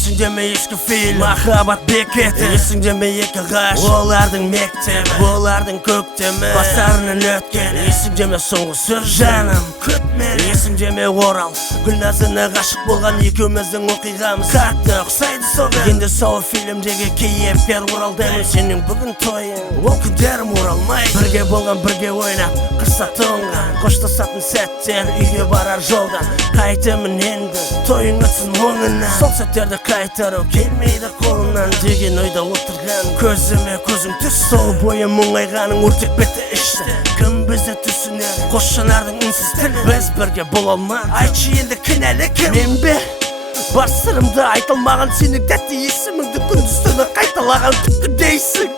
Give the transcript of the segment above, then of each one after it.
Есіңде ме ешкі фильм, махаббат бекеті. Есіңде ме екі ғаш, олардың мектебі, олардың көктемі, бастарынан өткен. Есіңде ме соңғы сөз, жаным күтме. Есіңде ме орал, Гүлназына ғашық болған екеуміздің оқиғамыз қатты ұқсайды соған. Енді сол фильмдегі кейіпкер оралдаймын. Сенің бүгін тойың, ол күндерім оралмай. Бірге болған, бірге ойнап, қырса тоңған, қоштасатын сәттер үйге барар жолдан. Қайтамын енді, тойың өтсін оңына. Сол сәттерді қайтару келмейді қолымнан деген ойда отырған. Көзіме көзің түс, сол бойы мұңайғаның өртек беті ішті. Кім бізді түсінер, қос жанардың үнсіз тілі. Біз бірге бола алмадық, айтшы енді кінәлі кім? Мен бе? Бар сырымды айтылмаған сенің тәтті есіміңді күндіз-түні қайталаған күткідейсің.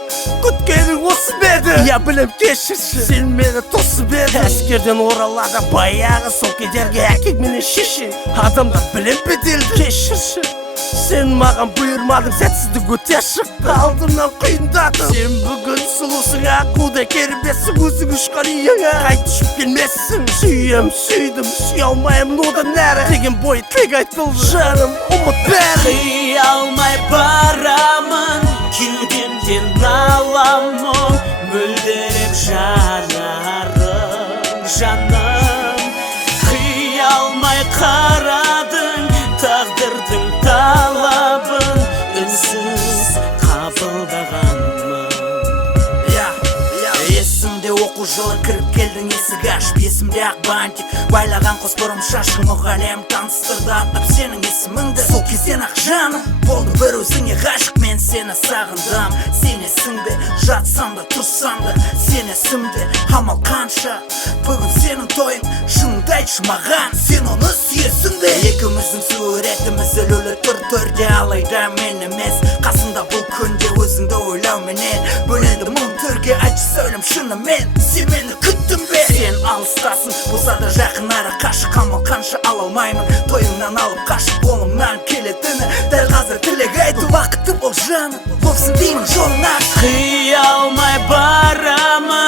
Күткенің осы беді, я білем кешірші, сен мені тосып еді. Әскерден оралады баяғы сол кедергі әкең менен шешең. Адамдар білем беделді, кешірші, сен маған бұйырмадың, сәтсіздік өте шықты, алдымнан қиындады. Сен бүгін сұлусың, аққудай кербессің, өзің ұшқан үйіңе қайт ұшып келмессің. Сүйем, сүйдім, сүйе алмаймын одан әрі деген бой тілек айтылды. Жаным, ұмыт бәрі. Қия алмай барамын, кеудемден аламын, мөлдіреп жанарым, жаным. Қия алмай қарадың, тағдырдың талабын, үнсіз қабылдағанмын. Есімде оқу жылы кіріп келдің, есік ашып, есімде ақ бантик байлаған қос бұрым шашың, мұғалім таныстырды атап сенің есіміңді. Сол кезден ақ жаным болды бір өзіңе ғашық, мен сені сағындым. Сенесің бе, жатсам да тұрсам да сенесің, амал қанша. Бүгін сенің тойың, шыныңды айтшы маған, сен оны сүйесің бе? Екеуміздің суретіміз ілулі тұр төрде, алайда мен емес қасында бұл күнде өзіңді ойлауменен. Бөлінді мұң түрге, айтшы сөйлем шынымен, сен мені күттің бе? Сен алыстасың, болса да жақын ары қашық, амал қанша ала алмаймын тойыңнан алып қашып қолымнан келетіні. Дәл қазір тілек айту бақытты бол жаным, болсын деймін жолың ашық. Қия алмай барамын,